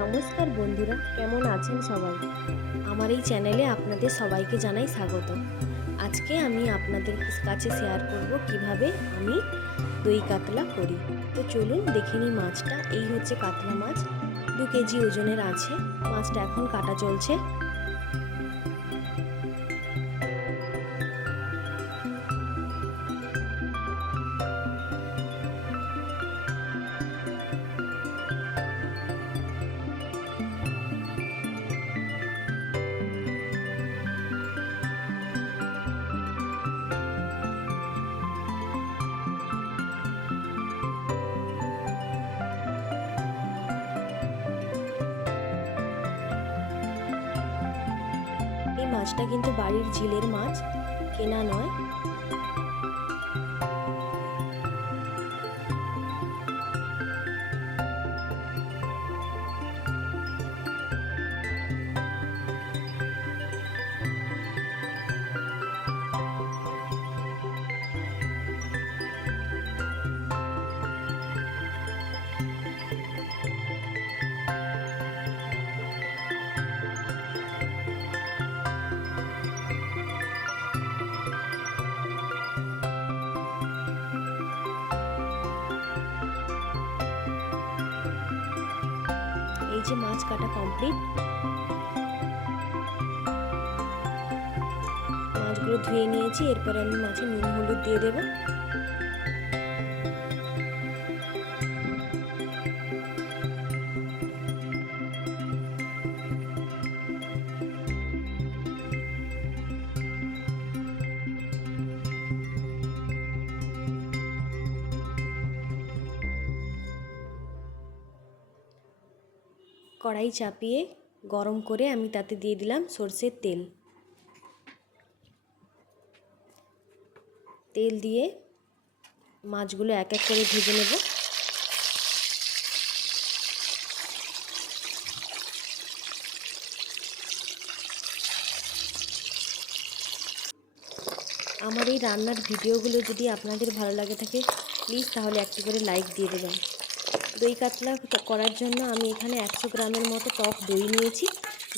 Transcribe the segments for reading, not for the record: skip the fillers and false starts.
নমস্কার বন্ধুরা, কেমন আছেন সবাই? আমার এই চ্যানেলে আপনাদের সবাইকে জানাই স্বাগত। আজকে আমি আপনাদের কাছে শেয়ার করব কিভাবে আমি দই কাতলা করি। তো চলুন দেখে নিই মাছটা। এই হচ্ছে কাতলা মাছ, 2 কেজি ওজনের আছে। মাছটা এখন কাটা চলছে। এই মাছটা কিন্তু বাড়ির ঝিলের মাছ, কেনা নয়। এই যে মাছ কাটা কমপ্লিট। মাছগুলো ধুয়ে নিয়েছি, এরপরে আমি মাছে নুন হলুদ দিয়ে দেবো। কড়াই চাপিয়ে গরম করে আমি তাতে দিয়ে দিলাম সরষের তেল। তেল দিয়ে মাছগুলো এক এক করে ভেজে নেব। আমার এই রান্নার ভিডিওগুলো যদি আপনাদের ভালো লাগে থাকে, প্লিজ তাহলে একটি করে লাইক দিয়ে দেবেন। দই কাতলা করার জন্য আমি এখানে 100 গ্রামের মতো টক দই নিয়েছি।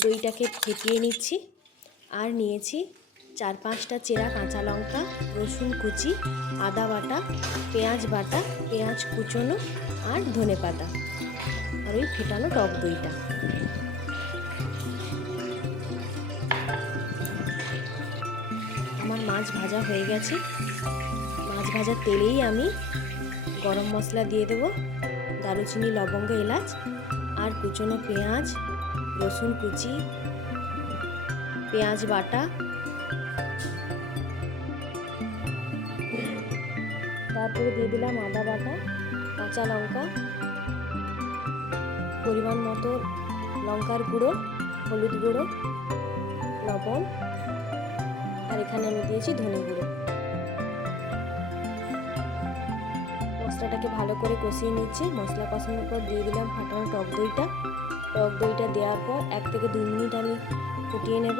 দইটাকে ফেটিয়ে নিচ্ছি। আর নিয়েছি 4-5টা চেরা কাঁচা লঙ্কা, রসুন কুচি, আদা বাটা, পেঁয়াজ বাটা, পেঁয়াজ কুচোনো আর ধনেপাতা, আর ওই ফেটানো টক দইটা। আমার মাছ ভাজা হয়ে গেছে। মাছ ভাজার তেলেই আমি গরম মশলা দিয়ে দেবো, দারুচিনি, লবঙ্গ, এলাচ আর কুচোনো পেঁয়াজ, রসুন কুচি, পেঁয়াজ বাটা, তারপরে দিয়ে দিলাম আদা বাটা, কাঁচা লঙ্কা, পরিমাণ মতো লঙ্কার গুঁড়ো, হলুদ গুঁড়ো, লবণ, আর এখানে আমি দিয়েছি ধনে গুঁড়ো। মশলাটাকে ভালো করে কষিয়ে নিচ্ছি। মশলা কষানোর পর দিয়ে দিলাম ফাটানো টক দইটা। টক দইটা দেওয়ার পর 1 থেকে 2 মিনিট আমি ফুটিয়ে নেব।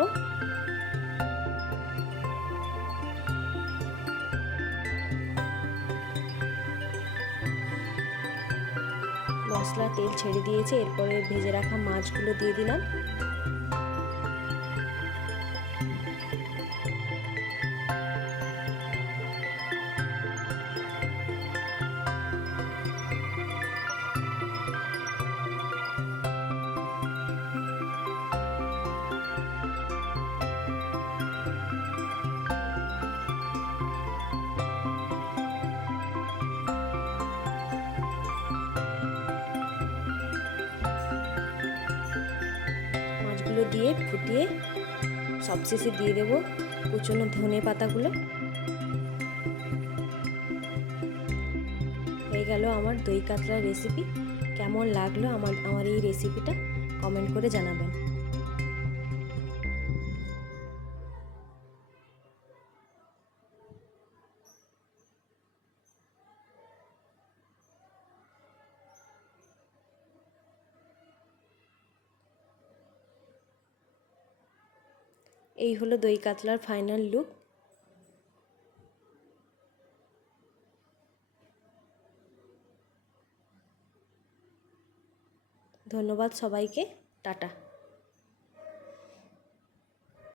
মশলা তেল ছেড়ে দিয়েছে, এরপরে ভেজে রাখা মাছগুলো দিয়ে দিলাম। মাছগুলো দিয়ে ফুটিয়ে সবশেষে দিয়ে দেবো কুচনো ধনে পাতাগুলো। হয়ে গেল আমার দই কাতলার রেসিপি। কেমন লাগলো আমার এই রেসিপিটা কমেন্ট করে জানাবেন। এই হলো দই কাতলার ফাইনাল লুক। ধন্যবাদ সবাইকে, টাটা।